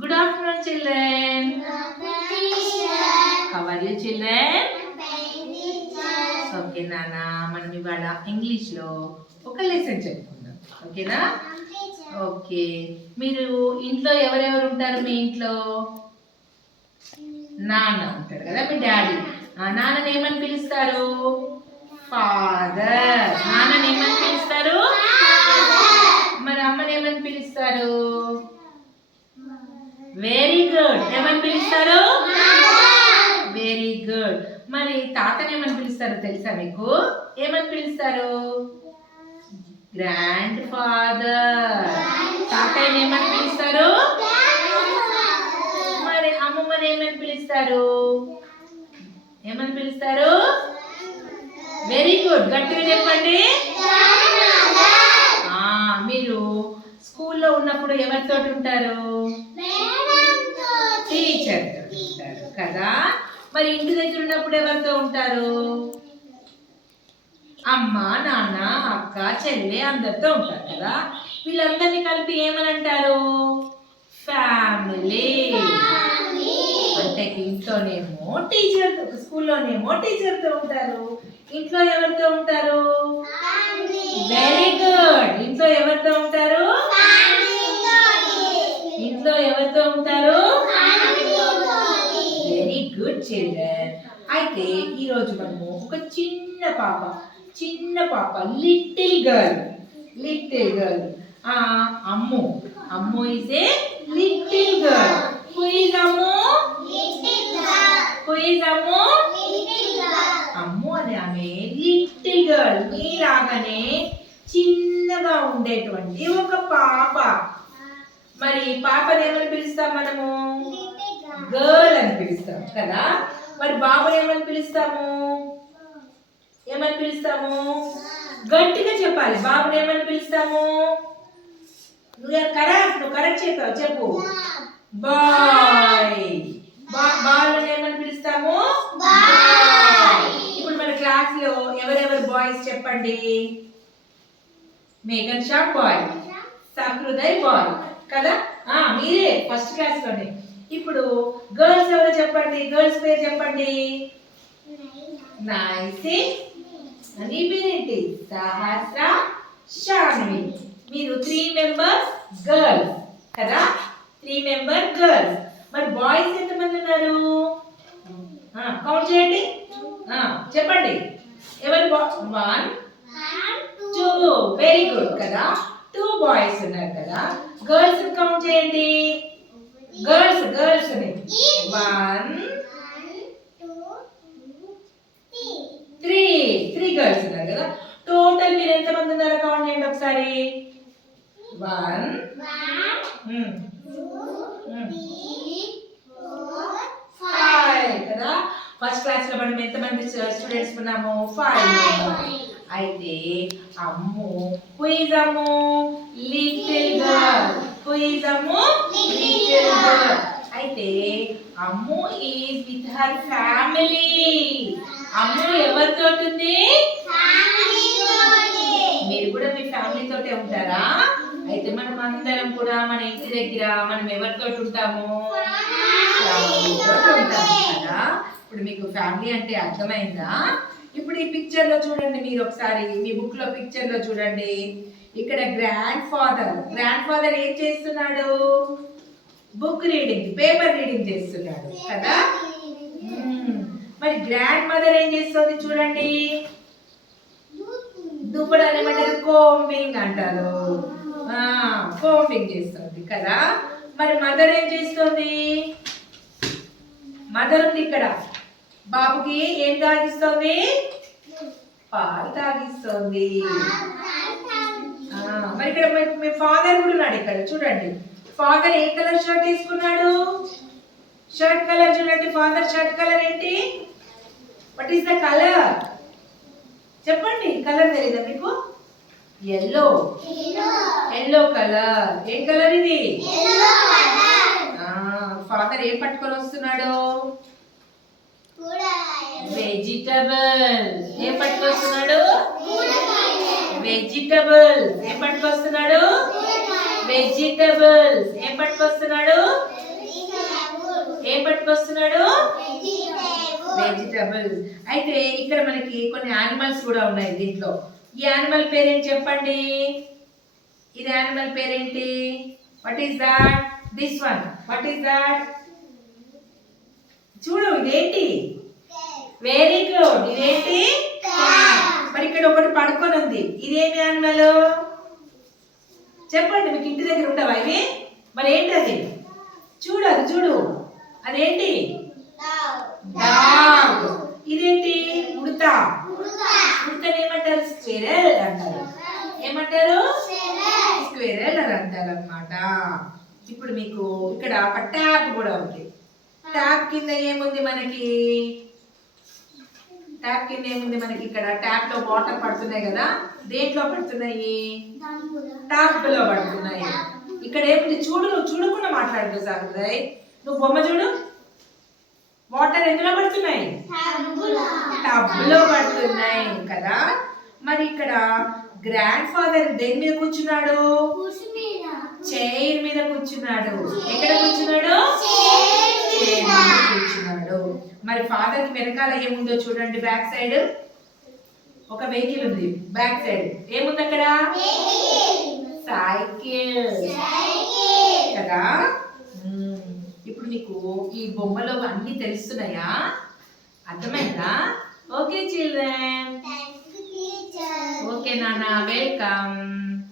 Good afternoon, children. How are you, children? Okay నాన్న, మనం ఇవాళ ఇంగ్లీష్ లో ఒక లెసన్ చెప్పుకుందాం. ఓకేనా? ఓకే. మీరు ఇంట్లో ఎవరెవరు ఉంటారు? మీ ఇంట్లో నాన్న ఉంటాడు కదా, మీ డాడీ. నాన్నని ఏమని పిలుస్తారు? ఫాదర్. నాన్నని ఏమని పిలుస్తారు? మరి అమ్మని ఏమని పిలుస్తారు? Very good. ఏమని పిలుస్తారు? Very good. మరి తాతని ఏమని పిలుస్తారో తెలుసా మీకు? ఏమని పిలుస్తారు? Grand father. తాతయ్యని ఏమని పిలుస్తారు? మరి అమ్మమ్మని ఏమని పిలుస్తారు? ఏమని పిలుస్తారు? Very good. గట్టిగా చెప్పండి. మీరు స్కూల్లో ఉన్నప్పుడు ఎవరితో ఉంటారు? టీచర్ ఉంటారు కదా. మరి ఇంటి దగ్గర ఉన్నప్పుడు ఎవరితో ఉంటారు? అమ్మ, నాన్న, అక్క, చెల్లె అందరితో ఉంటారు కదా. వీళ్ళందరినీ కలిపి ఏమని అంటారు? ఫ్యామిలీ. అంటే ఇంట్లోనేమో టీచర్, స్కూల్లోనేమో టీచర్తో ఉంటారు. ఇంట్లో ఎవరితో ఉంటారు? Very good. ఇంట్లో ఎవరితో ఉంటారు? ఇంట్లో ఎవరితో ఉంటారు? Very good children. అయితే ఈరోజు మనము ఒక చిన్న పాప little girl Ammu is a little girl. Who is Ammu? Ammu అనే ఆమె లిటిల్ గర్ల్, మీలాగానే చిన్నగా ఉండేటువంటి ఒక పాప. మరి పాపని ఏమని పిలుస్తాం మనము? గర్ల్ అని పిలుస్తాం కదా. మరి బాబుని ఏమని పిలుస్తాము? గట్టిగా చెప్పాలి. బాబుని ఏమని పిలుస్తాము? నువ్వు కరెక్ట్ చెప్పు. బాయ్. బాలుని ఏమని పిలుస్తాము? ఇప్పుడు మన క్లాస్ లో ఎవరెవరు బాయ్స్ చెప్పండి. మేఘన్ షా బాయ్, సహృదయ్ బాయ్ కదా. మీరే ఫస్ట్ క్లాస్ లోనే. ఇప్పుడు గర్ల్స్ ఎవరో చెప్పండి. గర్ల్స్ పేరు చెప్పండి. నైసి, నీ పేరేంటి? సహస్ర, శాన్వి. మీరు 3 మెంబర్స్ గర్ల్స్ కదా. 3 మెంబర్ గర్ల్స్. మరి బాయ్స్ ఎంతమంది ఉన్నారు? కౌంట్ చేయండి. చెప్పండి. ఎవరు? 1 2. వెరీ గుడ్ కదా. 2 బాయ్స్ ఉన్నారు కదా. గర్ల్స్ కౌంట్ చేయండి. గర్ల్స్ ని 1 2 3 గర్ల్స్ ఉన్నారు కదా. టోటల్ మీరు ఎంతమంది ఉన్నారో కౌంట్ చేయండి ఒకసారి. 1 2 3 4 5 కదా. ఫస్ట్ క్లాస్ లో మనం ఎంతమంది స్టూడెంట్స్ ఉన్నాము? 5. అయితే Ammu, who is Ammu? Little girl. Who is Ammu? Little girl. అయితే Ammu is with her family. Ammu ఎవరితో ఉంది? మీరు కూడా మీ ఫ్యామిలీ తోటే ఉంటారా? అయితే మనం అందరం కూడా మన ఇంటి దగ్గర మనం ఎవరితో ఉంటాము? ఫ్యామిలీతో ఉంటాము కదా. ఇప్పుడు మీకు ఫ్యామిలీ అంటే అర్థమైందా? ఇప్పుడు ఈ పిక్చర్ లో చూడండి. మీరు ఒకసారి మీ బుక్ లో పిక్చర్ లో చూడండి. ఇక్కడ గ్రాండ్ ఫాదర్ ఏం చేస్తున్నాడు? బుక్ రీడింగ్, పేపర్ రీడింగ్ చేస్తున్నాడు కదా. మరి గ్రాండ్ మదర్ ఏం చేస్తుంది చూడండి. దువ్వడాన్ని ఏమంటారు? కోంబింగ్ అంటారు. కోంబింగ్ చేస్తుంది కదా. మరి మదర్ ఏం చేస్తుంది? మదర్ ఉంది ఇక్కడ. బాబుకి ఏం తాగిస్తుంది? పాలు తాగిస్తుంది. మరి ఇక్కడ మీ ఫాదర్ కూడా ఉన్నాడు ఇక్కడ. చూడండి, ఫాదర్ ఏ కలర్ షర్ట్ వేసుకున్నాడు? షర్ట్ కలర్ చూడండి. ఫాదర్ షర్ట్ కలర్ ఏంటి? What is the colour? చెప్పండి. కలర్ తెలీదా మీకు? Yellow colour. ఏ కలర్ ఇది? ఫాదర్ ఏం పట్టుకొని వస్తున్నాడు? వెజిటబుల్స్. ఏం పట్టుకొస్తున్నాడు? వెజిటబుల్స్. ఏం పట్టుకొస్తున్నాడు? పట్టుకొస్తున్నాడు? వెజిటబుల్స్. అయితే ఇక్కడ మనకి కొన్ని యానిమల్స్ కూడా ఉన్నాయి దీంట్లో. ఈ యానిమల్ పేరేంటి చెప్పండి? ఇది యానిమల్ పేరేంటి? What is that? This one what is that? చూడు ఇదేంటి? Very good. ఇదేంటి? మరి ఇక్కడ ఒకటి పడుకొని ఉంది. ఇదేమి యానిమల్ చెప్పండి? మీకు ఇంటి దగ్గర ఉండవా ఇవి? మరి ఏంటి అది? చూడు అది చూడు. అదేంటి? డాగ్. ఇదేంటి? ఉడత. ఉడతని ఏమంటారు? స్క్విరెల్ అంటారు. ఏమంటారు? స్క్విరెల్ అని అంటారు అన్నమాట. ఇప్పుడు మీకు ఇక్కడ ఒక ట్యాప్ కూడా ఉంది. ట్యాప్ కింద ఏముంది మనకి? ట్యాప్ కింద ఏముంది మనకి? ఇక్కడ ట్యాప్ లో వాటర్ పడుతున్నాయి కదా. దేంట్లో పడుతున్నాయి? ట్యాప్ లో పడుతున్నాయి. ఇక్కడ ఏముంది చూడు. నువ్వు చూడకుండా మాట్లాడుతూ సాగుతాయి. నువ్వు బొమ్మ చూడు. వాటర్ ఎందులో పడుతున్నాయి? టబ్ లో పడుతున్నాయి కదా. మరి ఇక్కడ గ్రాండ్ ఫాదర్ దేని మీద కూర్చున్నాడు? చైర్ మీద కూర్చున్నాడు. ఎక్కడ కూర్చున్నాడు? చైర్ మీద కూర్చున్నాడు. మరి ఫాదర్ కి వెనకాల ఏముందో చూడండి. బ్యాక్ సైడ్ ఒక వెహికల్ ఉంది. బ్యాక్ సైడ్ ఏముంది అక్కడ? సైకిల్ కదా. ఇప్పుడు నీకు ఈ బొమ్మలో అన్ని తెలుస్తున్నాయా? అర్థమైందా? Okay children. ఓకే నాన్న, వెల్కమ్.